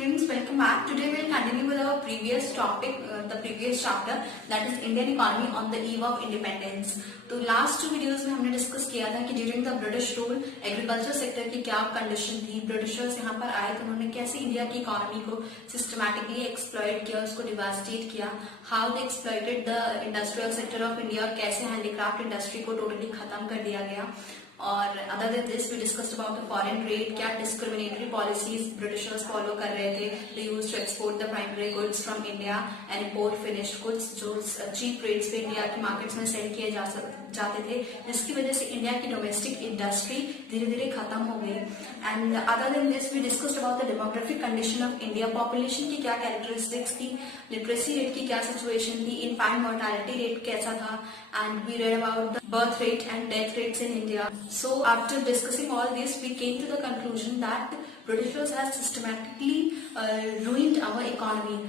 students, welcome back. Today we will continue with our previous topic, the previous chapter, that is Indian economy on the eve of independence. तो last 2 videos में हमने discuss किया था कि during the British rule agriculture sector की क्या condition थी। Britishers यहाँ पर आए तो उन्होंने कैसे इंडिया की इकोनॉमी को सिस्टमैटिकली एक्सप्लॉइट किया, उसको डिवास्टेट किया, how they exploited the industrial sector of India और कैसे हैंडीक्राफ्ट इंडस्ट्री को टोटली खत्म कर दिया गया। और other than this we discussed about the foreign trade, क्या डिस्क्रिमिनेटरी पॉलिसीज ब्रिटिशर्स फॉलो कर रहे थे। They used to export the primary goods from India and import finished goods जो चीप रेट्स पे इंडिया की मार्केट्स में सेल किए जाते थे, जिसकी वजह से इंडिया की डोमेस्टिक इंडस्ट्री धीरे धीरे खत्म हो गई। And other than this we discussed about the demographic condition of India, population की क्या कैरेक्टरिस्टिक्स थी, लिटरेसी रेट की क्या सिचुएशन थी, इनफैंट मोर्टेलिटी रेट कैसा था, and we read about the birth rate and death rates in India. So after discussing all this, we came to the conclusion that Britishers have systematically ruined our economy.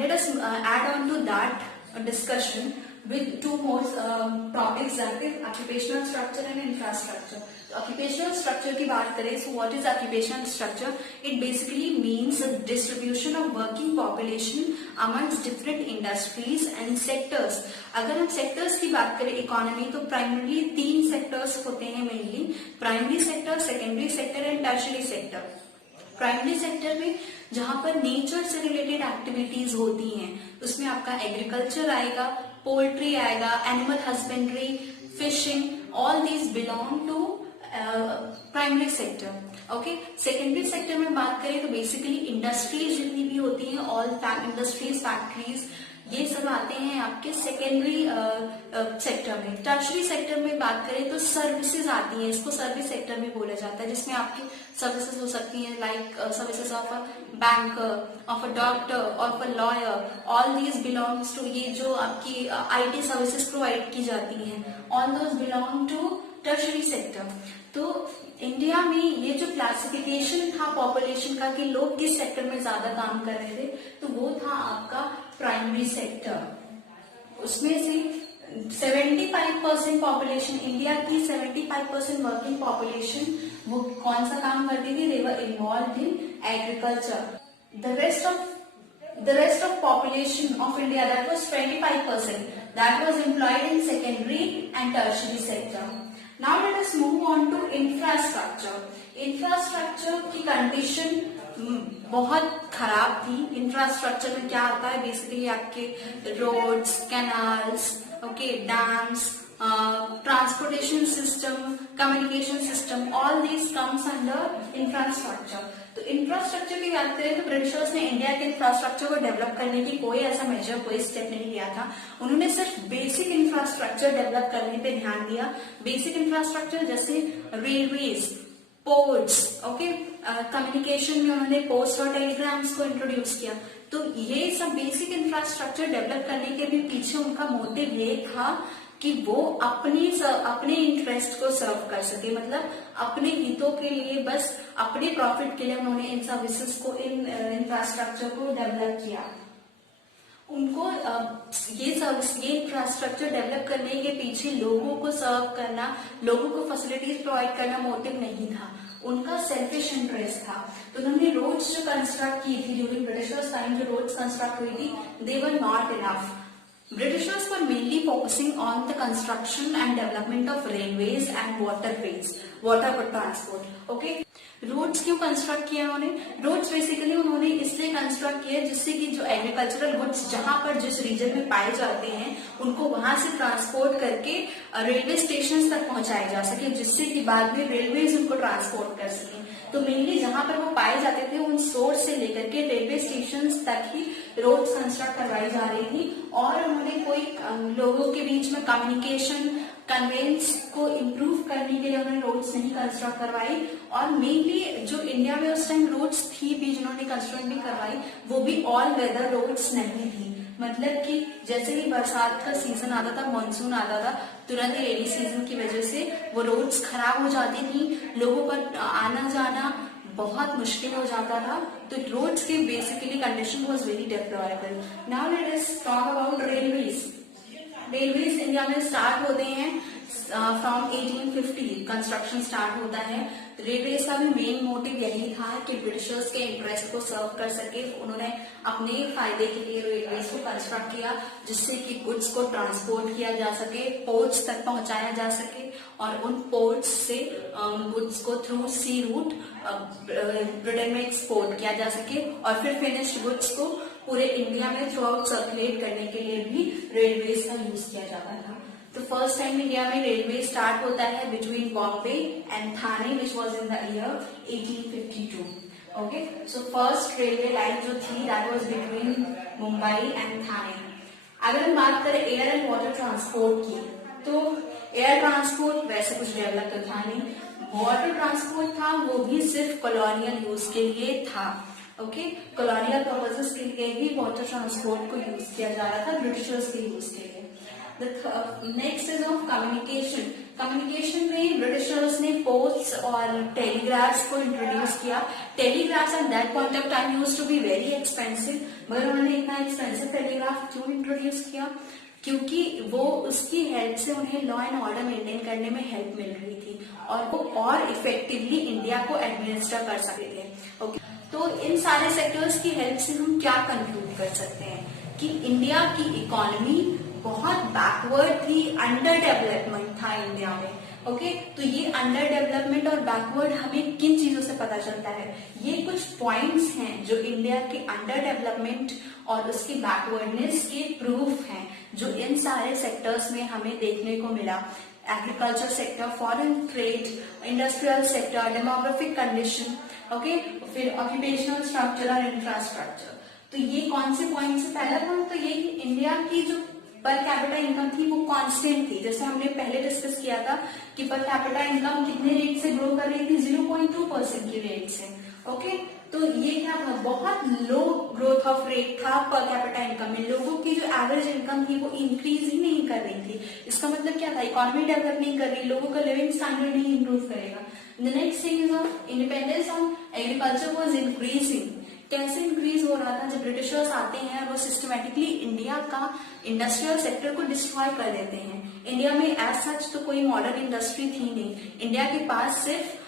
Let us add on to that discussion with two more topics, that is occupational structure and infrastructure. Occupational structure की बात करें, so what is occupational structure? It basically means a distribution of working population amongst different industries and sectors. अगर हम sectors की बात करें economy, तो primary 3 sectors होते हैं mainly, primary sector, secondary sector and tertiary sector. Primary sector में जहां पर नेचर से रिलेटेड एक्टिविटीज होती हैं, उसमें आपका एग्रीकल्चर आएगा, पोल्ट्री आएगा, animal husbandry, fishing, all these belong to primary sector. Okay, secondary sector में बात करें तो बेसिकली इंडस्ट्रीज जितनी भी होती हैं, ऑल इंडस्ट्रीज, फैक्ट्रीज, ये सब आते हैं आपके सेकेंडरी सेक्टर में। टर्शरी सेक्टर में बात करें तो सर्विसेज आती हैं, इसको सर्विस सेक्टर में बोला जाता है, जिसमें आपकी सर्विसेज हो सकती हैं like services of a banker, of a doctor, of a lawyer, all these belongs to, ये जो आपकी आईटी सर्विसेज प्रोवाइड की जाती हैं, all those belong to tertiary sector. तो इंडिया में ये जो क्लासिफिकेशन था पॉपुलेशन का कि लोग किस सेक्टर में ज्यादा काम कर रहे थे, तो वो था आपका प्राइमरी सेक्टर। उसमें से 75% पॉपुलेशन, इंडिया की 75% वर्किंग पॉपुलेशन वो कौन सा काम करती थी? They were involved in agriculture. The rest of population of India, that was 25%, that was employed in secondary and tertiary sector. Now let us move on to infrastructure. Infrastructure की condition बहुत खराब थी। इंफ्रास्ट्रक्चर में क्या आता है? Basically आपके roads, canals, okay, dams, transportation system, communication system, all these comes under infrastructure. तो इंफ्रास्ट्रक्चर की बात करें तो ब्रिटिशर्स ने इंडिया के इंफ्रास्ट्रक्चर को डेवलप करने की कोई ऐसा मेजर, कोई स्टेप नहीं लिया था। उन्होंने सिर्फ बेसिक इंफ्रास्ट्रक्चर डेवलप करने पे ध्यान दिया। बेसिक इंफ्रास्ट्रक्चर जैसे रेलवेज, पोर्ट्स, ओके, कम्युनिकेशन में उन्होंने पोस्ट और टेलीग्राम्स को इंट्रोड्यूस किया। तो ये सब बेसिक इंफ्रास्ट्रक्चर डेवलप करने के भी पीछे उनका मोटिव ये था कि वो अपने इंटरेस्ट को सर्व कर सके, मतलब अपने हितों के लिए, बस अपने प्रॉफिट के लिए उन्होंने इन सर्विसेज को, इन इंफ्रास्ट्रक्चर को डेवलप किया। उनको ये इंफ्रास्ट्रक्चर डेवलप करने के पीछे लोगों को सर्व करना, लोगों को फैसिलिटीज प्रोवाइड करना मोटिव नहीं था, उनका सेल्फिश इंटरेस्ट था। तो उन्होंने रोड्स जो कंस्ट्रक्ट की थी ड्यूरिंग ब्रिटिशर्स टाइम, जो रोड्स कंस्ट्रक्ट हुई थी, they were not enough. Britishers were mainly focusing on the construction and development of railways and waterways, water transport. Okay, roads क्यों कंस्ट्रक्ट किया उन्होंने? रोड्स बेसिकली उन्होंने इसलिए कंस्ट्रक्ट किया जिससे कि जो एग्रीकल्चरल गुड्स जहां पर जिस रीजन में पाए जाते हैं, उनको वहां से ट्रांसपोर्ट करके रेलवे स्टेशन तक पहुंचाया जा सके, जिससे कि बाद में रेलवेज उनको ट्रांसपोर्ट कर सके। तो मेनली जहां पर वो पाए जाते थे, उन सोर्स से लेकर के रेलवे स्टेशन तक ही रोड्स कंस्ट्रक्ट करवाई जा रही थी। और उन्होंने कोई लोगों के बीच में कम्युनिकेशन, कन्वेंस को इम्प्रूव करने के लिए उन्होंने रोड्स नहीं कंस्ट्रक्ट करवाई। और मेनली जो इंडिया में उस टाइम रोड्स थी भी, जिन्होंने कंस्ट्रक्ट भी करवाई, वो भी ऑल वेदर रोड्स नहीं थी। मतलब कि जैसे ही बरसात का सीजन आता था, मानसून आता था, तुरंत ही रेनी सीजन की वजह से वो रोड्स खराब हो जाती थी, लोगों पर आना जाना बहुत मुश्किल हो जाता था। तो रोड्स की basically condition was very deplorable. Now let us talk about railways. Railways India में स्टार्ट होते हैं फ्रॉम 1850 कंस्ट्रक्शन स्टार्ट होता है। रेलवेज का भी मेन मोटिव यही था कि ब्रिटिशर्स के इंटरेस्ट को सर्व कर सके। उन्होंने अपने फायदे के लिए रेलवेज को कंस्ट्रक्ट किया, जिससे कि गुड्स को ट्रांसपोर्ट किया जा सके, पोर्ट्स तक पहुंचाया जा सके, और उन पोर्ट्स से गुड्स को थ्रू सी रूट ब्रिटेन में एक्सपोर्ट किया जा सके, और फिर फिनिश्ड गुड्स को पूरे इंडिया में थ्रू आउट सर्कुलेट करने के लिए भी रेलवेज का यूज किया जाता था। तो फर्स्ट टाइम इंडिया में रेलवे स्टार्ट होता है between Bombay and Thane, which was in the year 1852। Okay, so first railway line जो थी that was between Mumbai and Thane. अगर हम बात करें एयर एंड वाटर ट्रांसपोर्ट की, तो एयर ट्रांसपोर्ट वैसे कुछ डेवलप तो था नहीं। वाटर ट्रांसपोर्ट था, वो भी सिर्फ कॉलोनियल यूज के लिए था। ओके, कॉलोनियल पर्पसेस के लिए ही वाटर ट्रांसपोर्ट को यूज किया जा रहा था, ब्रिटिशर्स के यूज के लिए। Next is of communication. Communication में ब्रिटिशर्स ने पोस्ट्स और टेलीग्राफ्स को इंट्रोड्यूस किया। Telegraphs at that point of time used to be very expensive, मगर उन्होंने इतना एक्सपेंसिव टेलीग्राफ क्यों इंट्रोड्यूस किया? क्योंकि वो उसकी हेल्प से उन्हें लॉ एंड ऑर्डर मेंटेन करने में हेल्प मिल रही थी, और वो और इफेक्टिवली इंडिया को एडमिनिस्टर कर सकते थे। ओके, तो इन सारे सेक्टर्स की हेल्प से हम क्या कंक्लूड कर सकते हैं कि इंडिया की इकोनॉमी बहुत बैकवर्ड थी, अंडर डेवलपमेंट था इंडिया में। ओके, तो ये अंडर डेवलपमेंट और बैकवर्ड हमें किन चीजों से पता चलता है? ये कुछ पॉइंट्स हैं जो इंडिया के अंडर डेवलपमेंट और उसकी बैकवर्डनेस के प्रूफ हैं, जो इन सारे सेक्टर्स में हमें देखने को मिला। Agriculture sector, foreign trade, industrial sector, demographic condition, okay, फिर ऑक्यूपेशनल स्ट्रक्चर और इंफ्रास्ट्रक्चर। तो ये कौन से पॉइंट से? पहला पॉइंट तो ये कि इंडिया की जो पर कैपिटा इनकम थी वो कांस्टेंट थी। जैसे हमने पहले डिस्कस किया था कि पर कैपिटा इनकम कितने रेट से ग्रो कर रही थी? 0.2% की रेट से। ओके, तो ये क्या था? बहुत लो ग्रोथ ऑफ रेट था पर कैपिटा इनकम में। लोगों की जो एवरेज इनकम थी वो इंक्रीज ही नहीं कर रही थी। इसका मतलब क्या था? इकोनॉमी डेवलप नहीं कर रही, लोगों का लिविंग स्टैंडर्ड नहीं इंप्रूव करेगा। The next thing is of independence of agriculture was increasing. कैसे इंक्रीज हो रहा था? जब ब्रिटिशर्स आते हैं और वो सिस्टमेटिकली इंडिया का इंडस्ट्रियल सेक्टर को डिस्ट्रॉय कर देते हैं। इंडिया में एज सच तो कोई मॉडर्न इंडस्ट्री थी नहीं। इंडिया के पास सिर्फ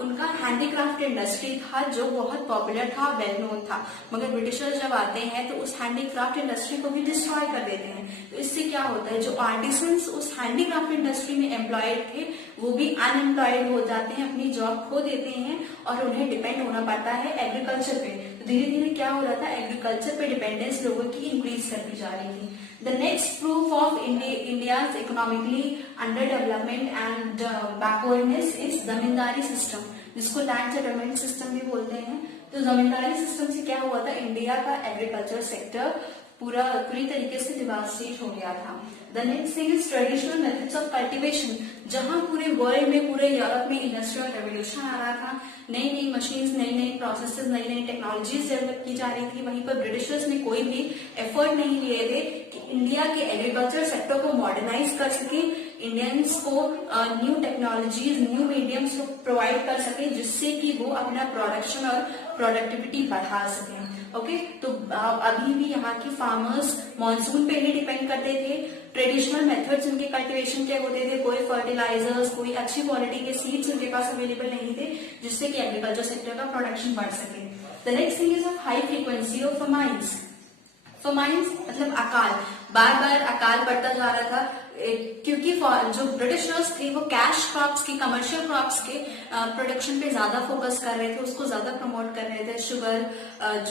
उनका हैंडीक्राफ्ट इंडस्ट्री था जो बहुत पॉपुलर था, वेल नोन था। मगर ब्रिटिशर्स जब आते हैं तो उस हैंडीक्राफ्ट इंडस्ट्री को भी डिस्ट्रॉय कर देते हैं। तो इससे क्या होता है? जो आर्टिसंस उस हैंडीक्राफ्ट इंडस्ट्री में एम्प्लॉयड थे वो भी अनएम्प्लॉयड हो जाते हैं, अपनी जॉब खो देते हैं, और उन्हें डिपेंड होना पड़ता है एग्रीकल्चर पे। तो धीरे धीरे क्या हो रहा था? एग्रीकल्चर पे डिपेंडेंस लोगों की इंक्रीज करती जा रही थी। The next proof of India's economically underdevelopment and backwardness is zamindari system, जिसको लैंड सेटलमेंट सिस्टम भी बोलते हैं। तो जमींदारी सिस्टम से क्या हुआ था? इंडिया का एग्रीकल्चर सेक्टर पूरी तरीके से डिवास्टेट हो गया था। The next thing is traditional methods of cultivation. जहां पूरे वर्ल्ड में, पूरे यूरोप में इंडस्ट्रियल रेवोल्यूशन आ रहा था, नई नई मशीन्स, नई नई प्रोसेसेस, नई नई टेक्नोलॉजीज डेवलप की जा रही थी, वहीं पर ब्रिटिशर्स ने कोई भी एफर्ट नहीं लिए थे कि इंडिया के एग्रीकल्चर सेक्टर को मॉडर्नाइज कर सके, इंडियंस को न्यू टेक्नोलॉजीज, न्यू मीडियम्स को प्रोवाइड कर सके, जिससे कि वो अपना प्रोडक्शन और प्रोडक्टिविटी बढ़ा सके। ओके, तो अभी भी यहाँ की फार्मर्स मॉनसून पे ही डिपेंड करते थे। ट्रेडिशनल मेथड्स उनके कल्टीवेशन के होते थे, कोई फर्टिलाइजर्स, कोई अच्छी क्वालिटी के सीड्स उनके पास अवेलेबल नहीं थे, जिससे कि एग्रीकल्चर सेक्टर का प्रोडक्शन बढ़ सके। The next thing is of high frequency of famines. Famines मतलब अकाल, बार बार अकाल बढ़ता जा रहा था, क्योंकि जो ब्रिटिशर्स थे वो कैश क्रॉप्स की, कमर्शियल क्रॉप्स के प्रोडक्शन पे ज्यादा फोकस कर रहे थे, उसको ज्यादा प्रमोट कर रहे थे। Sugar,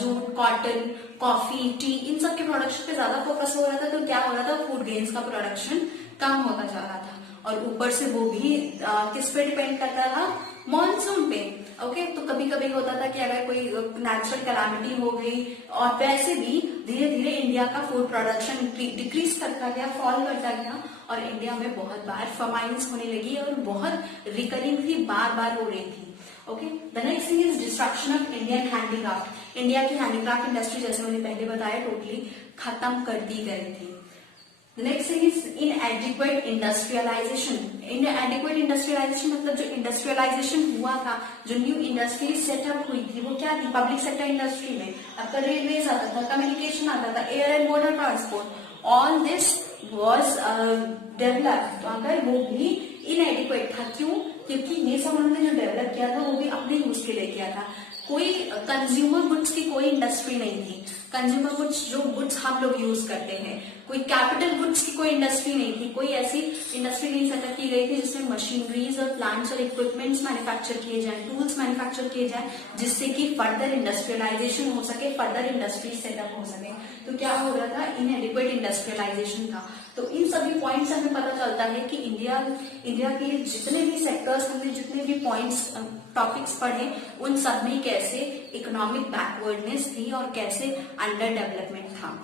jute, cotton, coffee, tea, इन सब के प्रोडक्शन पे ज्यादा फोकस हो रहा था। तो क्या हो रहा था? फूड ग्रेन्स का प्रोडक्शन कम होता जा रहा था, और ऊपर से वो भी किस पे डिपेंड करता था? मॉनसून पे। ओके, तो कभी कभी होता था कि अगर कोई नेचुरल कैलामिटी हो गई, और वैसे भी धीरे धीरे इंडिया का फूड प्रोडक्शन डिक्रीज करता गया, फॉल करता गया, और इंडिया में बहुत बार फमाइंस होने लगी और बहुत रिकरिंगली बार बार हो रही थी। Okay, the next thing is destruction of Indian handicraft. India की हैंडीक्राफ्ट इंडस्ट्री, जैसे मैंने पहले बताया, टोटली खत्म कर दी गई थी। Next thing is inadequate industrialisation. Inadequate industrialisation मतलब जो इंडस्ट्रियलाइजेशन हुआ था, जो न्यू इंडस्ट्री सेटअप हुई थी, वो क्या थी? पब्लिक सेक्टर इंडस्ट्री में आपका रेलवेज आता था, कम्युनिकेशन आता था, air and water transport, all this was developed, तो अगर वो भी इनएडिक्वेट था। क्यों? क्योंकि ये सब उन्होंने जो डेवलप किया था वो भी अपने यूज के लिए किया था। कोई कंज्यूमर गुड्स की कोई इंडस्ट्री नहीं थी। कंज्यूमर गुड्स जो गुड्स हम लोग यूज करते हैं, कोई कैपिटल गुड्स की कोई इंडस्ट्री नहीं थी। कोई ऐसी इंडस्ट्री नहीं सेटअप की गई थी जिसमें मशीनरीज और प्लांट्स और इक्विपमेंट्स मैन्युफैक्चर किए जाए, टूल्स मैन्युफैक्चर किए जाए, जिससे कि फर्दर इंडस्ट्रियलाइजेशन हो सके, फर्दर इंडस्ट्री सेटअप हो सके। तो क्या हो रहा था? इनएडिक्वेट इंडस्ट्रियलाइजेशन था। तो इन सभी पॉइंट्स हमें पता चलता है कि इंडिया के जितने भी सेक्टर्स, हमने जितने भी पॉइंट्स टॉपिक्स पढ़े, उन सब में कैसे इकोनॉमिक बैकवर्डनेस थी और कैसे अंडर डेवलपमेंट था।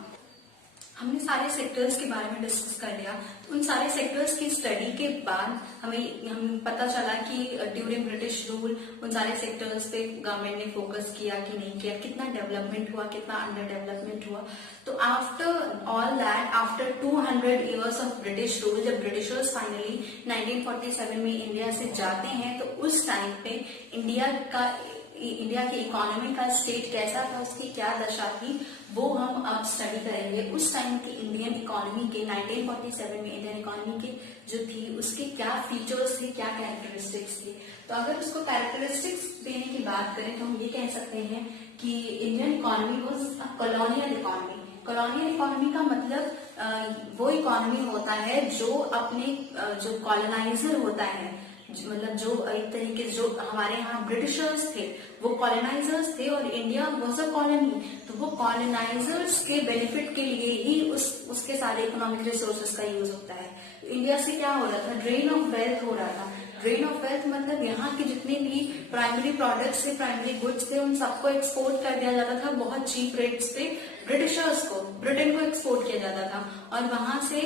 हमने सारे सेक्टर्स के बारे में डिस्कस कर लिया। तो उन सारे सेक्टर्स की स्टडी के बाद हम पता चला कि ड्यूरिंग ब्रिटिश रूल उन सारे सेक्टर्स पे गवर्नमेंट ने फोकस किया कि नहीं किया, कितना डेवलपमेंट हुआ, कितना अंडर डेवलपमेंट हुआ। तो after all that, after 200 years of British rule, जब ब्रिटिशर्स फाइनली 1947 में इंडिया से जाते हैं, तो उस टाइम पे इंडिया की इकोनॉमी का स्टेट कैसा था, उसकी क्या दशा थी, वो हम अब स्टडी करेंगे। उस टाइम की इंडियन इकोनॉमी के, 1947 में इंडियन इकोनॉमी के जो थी, उसके क्या फीचर्स थे, क्या कैरेक्टरिस्टिक्स थी। तो अगर उसको कैरेक्टरिस्टिक्स देने की बात करें तो हम ये कह सकते हैं कि Indian economy was a colonial economy. Colonial economy का मतलब वो इकोनॉमी होता है जो अपने जो कॉलोनाइजर होता है, मतलब जो एक तरीके से जो हमारे यहाँ ब्रिटिशर्स थे वो कॉलोनाइजर्स थे और इंडिया वाज अ कॉलोनी। तो वो कॉलोनाइजर्स के बेनिफिट के लिए ही उसके सारे इकोनॉमिक रिसोर्सेज का यूज होता है। इंडिया से क्या हो रहा था? ड्रेन ऑफ वेल्थ हो रहा था। ड्रेन ऑफ वेल्थ मतलब यहाँ के जितने भी प्राइमरी प्रोडक्ट्स थे, प्राइमरी गुड्स थे, उन सबको एक्सपोर्ट कर दिया जाता था बहुत चीप रेट्स पे। ब्रिटिशर्स को, ब्रिटेन को एक्सपोर्ट किया जाता था और वहां से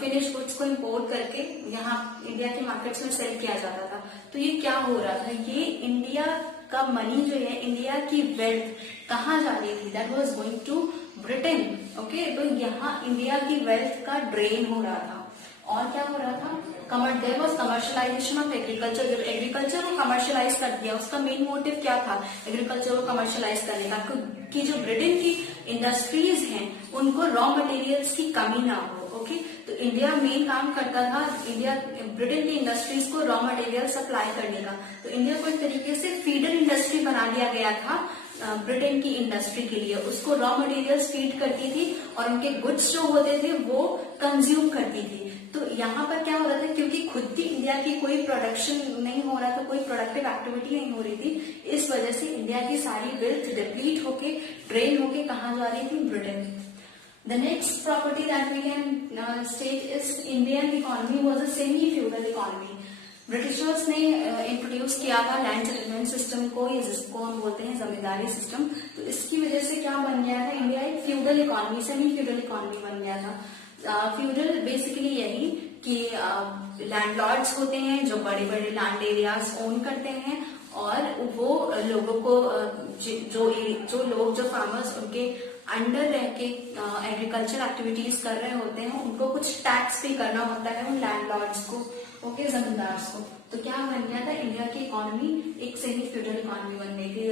फिनिश गुड्स को इंपोर्ट करके यहाँ इंडिया के मार्केट्स में सेल किया जाता था। तो ये क्या हो रहा था? ये इंडिया का मनी जो है, इंडिया की वेल्थ कहाँ जा रही थी? That was going to Britain. Okay, तो यहाँ इंडिया की वेल्थ का ड्रेन हो रहा था। और क्या हो रहा था? There was commercialisation of agriculture. जब एग्रीकल्चर को कमर्शियलाइज कर दिया, उसका मेन मोटिव क्या था एग्रीकल्चर को कमर्शियलाइज करने का? कि जो ब्रिटेन की इंडस्ट्रीज हैं उनको रॉ मटेरियल्स की कमी ना हो। ओके, तो इंडिया मेन काम करता था ब्रिटेन की इंडस्ट्रीज को रॉ मटेरियल सप्लाई करने का। तो इंडिया को एक तरीके से फीडर इंडस्ट्री बना दिया गया था ब्रिटेन की इंडस्ट्री के लिए। उसको रॉ मटेरियल्स फीड करती थी और उनके गुड्स जो होते थे वो कंज्यूम करती थी। तो यहाँ पर क्या हो रहा था? क्योंकि खुद की इंडिया की कोई प्रोडक्शन नहीं हो रहा था, कोई प्रोडक्टिव एक्टिविटी नहीं हो रही थी, इस वजह से इंडिया की सारी वेल्थ डिप्लीट होके, ड्रेन होके कहाँ जा रही थी? Britain. The next property that we can state is Indian economy was a semi-feudal economy. Britishers ने इंट्रोड्यूस किया था लैंड सेटलमेंट सिस्टम को, ये जिसको हम बोलते हैं जमींदारी सिस्टम। तो इसकी वजह से क्या बन गया था? इंडिया एक feudal economy, semi feudal economy बन गया था। फ्यूडल बेसिकली यही कि लैंडलॉर्ड्स होते हैं जो बड़े बड़े लैंड एरियाज ओन करते हैं और वो लोगों को जो फार्मर्स उनके अंडर रह के एग्रीकल्चर एक्टिविटीज कर रहे होते हैं, उनको कुछ टैक्स पे करना होता है उन लैंडलॉर्ड्स को, ओके, जमींदार्स को। तो क्या बन गया था? इंडिया की इकोनॉमी एक सेमी फ्यूडल इकोनॉमी बन गई थी।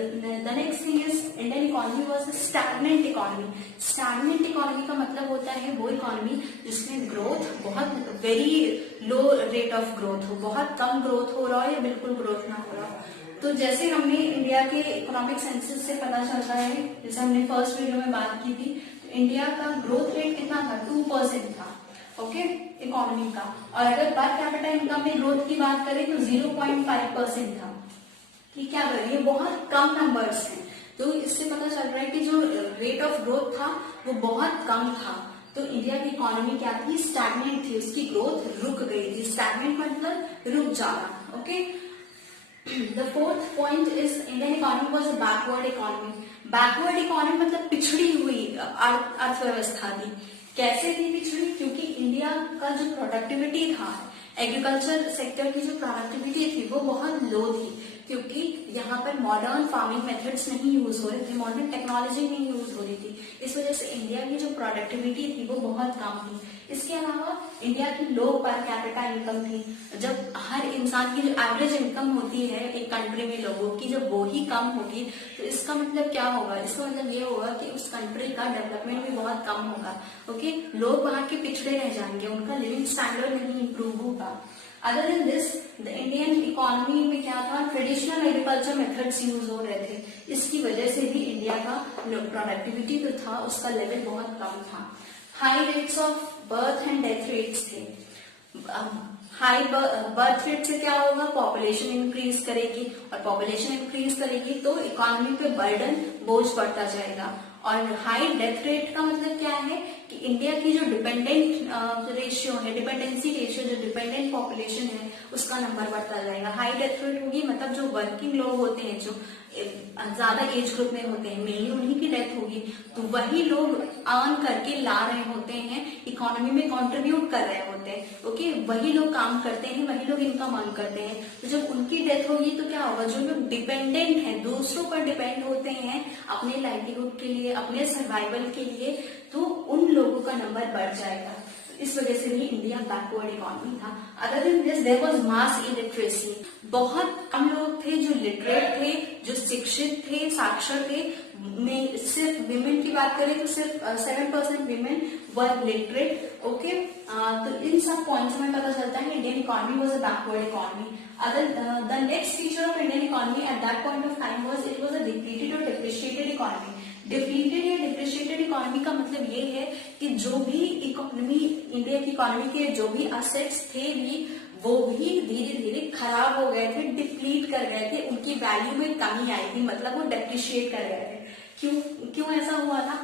The next thing is Indian economy was stagnant economy. Stagnant economy का मतलब होता है वो इकोनॉमी जिसमें ग्रोथ बहुत very low rate of growth हो, बहुत कम ग्रोथ हो रहा हो या बिल्कुल ग्रोथ ना हो रहा हो। तो जैसे हमने इंडिया के इकोनॉमिक सेंसस से पता चलता है, जैसे हमने फर्स्ट वीडियो में बात की थी, तो इंडिया का ग्रोथ रेट कितना था? 2% था, ओके, इकोनॉमी का। और अगर पर कैपिटा इनकम में ग्रोथ की बात करें तो 0.5% था। ये क्या कर रही है? बहुत कम नंबर्स हैं। तो इससे पता चल रहा है कि जो रेट ऑफ ग्रोथ था वो बहुत कम था। तो इंडिया की इकोनॉमी क्या थी? स्टैग्नेंट थी, उसकी ग्रोथ रुक गई थी। स्टैग्नेंट मतलब रुक जाना, okay. The fourth point is Indian economy was a backward economy. Backward economy मतलब पिछड़ी हुई अर्थव्यवस्था थी। कैसे थी पिछड़ी? क्योंकि इंडिया का जो प्रोडक्टिविटी था, एग्रीकल्चर सेक्टर की जो प्रोडक्टिविटी थी वो बहुत लो थी, क्योंकि यहाँ पर मॉडर्न फार्मिंग मेथड्स नहीं यूज हो रहे थे, मॉडर्न टेक्नोलॉजी नहीं यूज हो रही थी। इस वजह से इंडिया की जो प्रोडक्टिविटी थी वो बहुत कम थी। इसके अलावा इंडिया की लो पर कैपिटा इनकम थी। जब हर इंसान की जो एवरेज इनकम होती है एक कंट्री में लोगों की, जब वो ही कम होगी तो इसका मतलब क्या होगा, इसका मतलब ये होगा कि उस कंट्री का डेवलपमेंट भी बहुत कम होगा। ओके, लोग वहां के पिछड़े रह जाएंगे, उनका लिविंग स्टैंडर्ड नहीं इंप्रूव होगा। Other than this, the Indian economy में क्या था, ट्रेडिशनल एग्रीकल्चर मेथड्स यूज हो रहे थे। इसकी वजह से भी इंडिया का प्रोडक्टिविटी जो था उसका लेवल बहुत कम था। High rates of birth and death rates थे। हाई बर्थ रेट से क्या होगा, पॉपुलेशन इंक्रीज करेगी, और पॉपुलेशन इंक्रीज करेगी तो इकोनॉमी पे बर्डन, बोझ बढ़ता जाएगा। और हाई डेथ रेट का मतलब क्या है कि इंडिया की जो डिपेंडेंट रेशियो है, डिपेंडेंसी रेशियो, जो डिपेंडेंट पॉपुलेशन है उसका नंबर बढ़ता जाएगा। हाई डेथ रेट होगी मतलब जो वर्किंग लोग होते हैं, जो ज्यादा एज ग्रुप में होते हैं, मेनली उन्हीं की डेथ होगी, तो वही लोग अर्न करके ला रहे होते हैं, इकोनॉमी में कंट्रीब्यूट कर रहे होते हैं। ओके, वही लोग काम करते हैं, वही लोग इनकम अर्न करते हैं। तो जब उनकी डेथ होगी तो क्या होगा, जो लोग डिपेंडेंट हैं, दूसरों पर डिपेंड होते हैं अपने लाइवलीहुड के लिए, अपने सर्वाइवल के लिए, तो उन लोगों का नंबर बढ़ जाएगा। इस वजह से भी इंडिया बैकवर्ड इकोनॉमी था। Other than this there was mass illiteracy. बहुत कम लोग थे जो लिटरेट थे, जो शिक्षित थे, साक्षर थे। में सिर्फ विमेन की बात करें तो सिर्फ 7% विमेन वर लिटरेट। ओके, तो इन सब पॉइंट्स में पता चलता है Indian economy was a backward economy. Other the next feature of Indian economy eight that point of time was it was a depleted और डिप्रिशिएटेड इकोनॉमी। डिप्लीटेड या depreciated economy का मतलब ये है कि जो भी इकोनॉमी, इंडिया की इकोनॉमी के जो भी असेट्स थे भी, वो भी धीरे धीरे खराब हो गए थे, डिप्लीट कर गए थे, उनकी वैल्यू में कमी आई थी, मतलब वो डेप्रिशिएट कर गए थे। क्यों ऐसा हुआ था?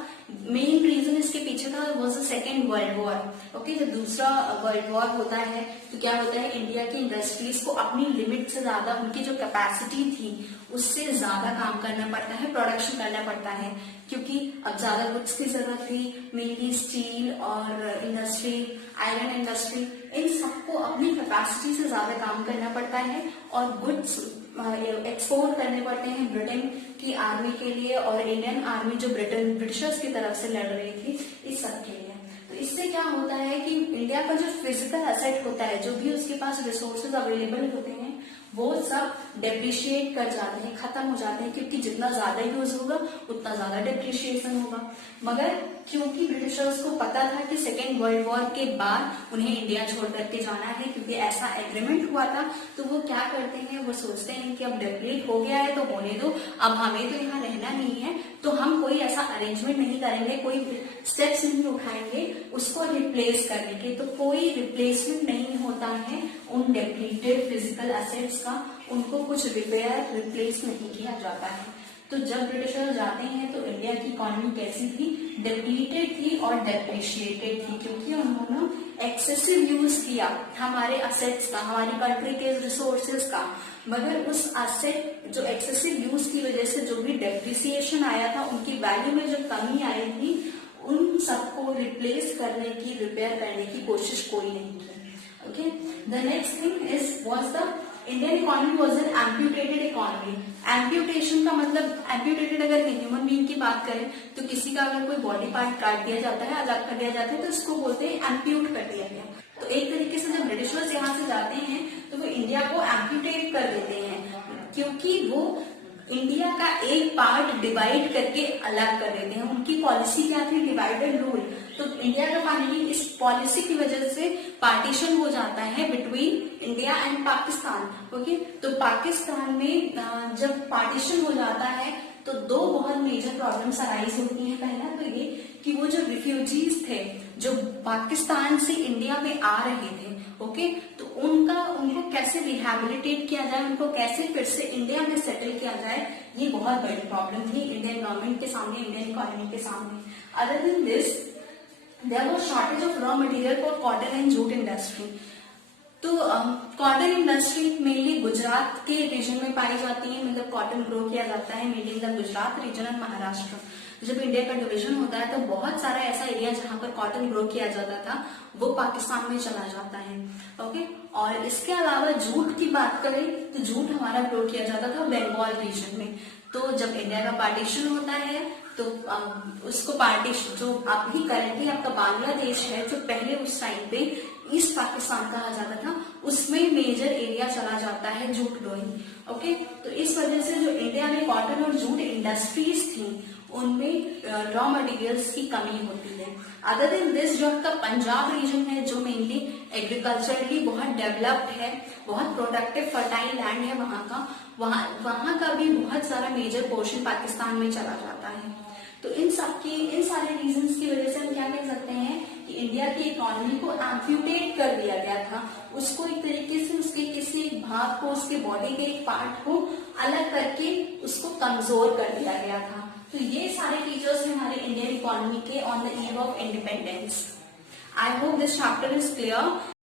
मेन रीजन इसके पीछे था was the second world war. Okay, जब दूसरा वर्ल्ड वॉर होता है तो क्या होता है, इंडिया की इंडस्ट्रीज को अपनी लिमिट से ज्यादा, उनकी जो कैपेसिटी थी उससे ज्यादा काम करना पड़ता है, प्रोडक्शन करना पड़ता है, क्योंकि अब ज्यादा गुड्स की जरूरत थी। मेनली स्टील और इंडस्ट्री, आयरन इंडस्ट्री, इन सबको अपनी कैपेसिटी से ज्यादा काम करना पड़ता है और गुड्स एक्सपोर्ट करने पड़ते हैं ब्रिटेन की आर्मी के लिए और इंडियन आर्मी जो ब्रिटिशर्स की तरफ से लड़ रही थी, इस सब के लिए। तो इससे क्या होता है कि इंडिया का जो फिजिकल एसेट होता है, जो भी उसके पास रिसोर्सेज अवेलेबल होते हैं, वो सब डेप्रिशिएट कर जाते हैं, खत्म हो जाते हैं, क्योंकि जितना ज्यादा यूज होगा उतना ज्यादा डेप्रिशिएशन होगा। मगर क्योंकि ब्रिटिशर्स को पता था कि सेकेंड वर्ल्ड वॉर के बाद उन्हें इंडिया छोड़ करके जाना है, क्योंकि ऐसा एग्रीमेंट हुआ था, तो वो क्या करते हैं, वो सोचते हैं कि अब डेप्लीट हो गया है तो होने दो, अब हमें तो यहाँ रहना नहीं है, तो हम कोई ऐसा अरेंजमेंट नहीं करेंगे, कोई स्टेप्स नहीं उठाएंगे उसको रिप्लेस करने के। तो कोई रिप्लेसमेंट नहीं होता है उन डेप्लीटेड फिजिकल एसेट्स का, उनको कुछ रिपेयर, रिप्लेस नहीं किया जाता है। तो जब ब्रिटिशर्स जाते हैं तो इंडिया की इकोनॉमी कैसी थी, डिप्लीटेड थी और डेप्रिशिएटेड थी, क्योंकि उन्होंने एक्सेसिव यूज किया हमारे असेट्स का, हमारी कंट्री के रिसोर्सेज का। मगर उस असेट जो एक्सेसिव यूज की वजह से जो भी डेप्रिसिएशन आया था, उनकी वैल्यू में जो कमी आई थी, उन सबको रिप्लेस करने की, रिपेयर करने की कोशिश कोई नहीं की। Okay, the next thing is was the Indian economy was an amputated economy. Amputation का मतलब, एम्प्यूटेटेड अगर ह्यूमन बीइंग की बात करें तो किसी का अगर कोई बॉडी पार्ट काट दिया जाता है, अलग कर दिया जाता है, तो इसको बोलते हैं एम्प्यूट कर दिया गया। तो एक तरीके से जब ब्रिटिशर्स यहाँ से जाते हैं तो वो इंडिया को एम्प्यूटेट कर देते हैं, क्योंकि वो इंडिया का एक पार्ट डिवाइड करके अलग कर देते हैं। उनकी पॉलिसी क्या थी, डिवाइड एंड रूल। तो इंडिया का फाइनली इस पॉलिसी की वजह से पार्टीशन हो जाता है between India and Pakistan. Okay, तो पाकिस्तान में जब पार्टीशन हो जाता है तो दो बहुत मेजर प्रॉब्लम्स अराइज होती हैं। पहला तो ये कि वो जो रिफ्यूजीज थे जो पाकिस्तान से इंडिया में आ रहे थे, ओके, तो उनको कैसे रिहेबिलिटेट किया जाए, उनको कैसे फिर से इंडिया में सेटल किया जाए, ये बहुत बड़ी प्रॉब्लम थी इंडियन गवर्नमेंट के सामने, इंडियन इकोनॉमी के सामने। Other than this, there was shortage of raw material for cotton and jute industry. तो कॉटन इंडस्ट्री मेनली गुजरात के रीजन में पाई जाती है, मतलब कॉटन ग्रो किया जाता है mainly in the Gujarat region and Maharashtra. जब इंडिया का डिवीजन होता है तो बहुत सारा ऐसा एरिया जहां पर कॉटन ग्रो किया जाता था वो पाकिस्तान में चला जाता है। ओके, और इसके अलावा जूट की बात करें तो जूट हमारा ग्रो किया जाता था बंगाल रीजन में। तो जब इंडिया का पार्टीशन होता है तो उसको पार्टीशन जो अभी करंटली आपका बांग्लादेश है, जो पहले उस टाइम पे ईस्ट पाकिस्तान कहा जाता था, उसमें मेजर एरिया चला जाता है जूट ग्रोइंग। ओके, तो इस वजह से जो इंडिया में कॉटन और जूट इंडस्ट्रीज थी उनमें रॉ मटेरियल्स की कमी होती है। अदर देन दिस, जो आपका पंजाब रीजन है जो मेनली एग्रीकल्चरली बहुत डेवलप्ड है, बहुत प्रोडक्टिव फर्टाइल लैंड है वहां का भी बहुत सारा मेजर पोर्शन पाकिस्तान में चला जाता है। तो इन सारे रीजंस की वजह से हम क्या कह सकते हैं कि इंडिया की इकोनॉमी को एम्प्यूटेट कर दिया गया था, उसको एक तरीके से उसके किसी एक भाग को, उसके बॉडी के एक पार्ट को अलग करके उसको कमजोर कर दिया गया था। तो ये सारे फीचर्स हैं हमारे इंडियन इकोनॉमी के on the eve of independence. I hope this chapter is clear.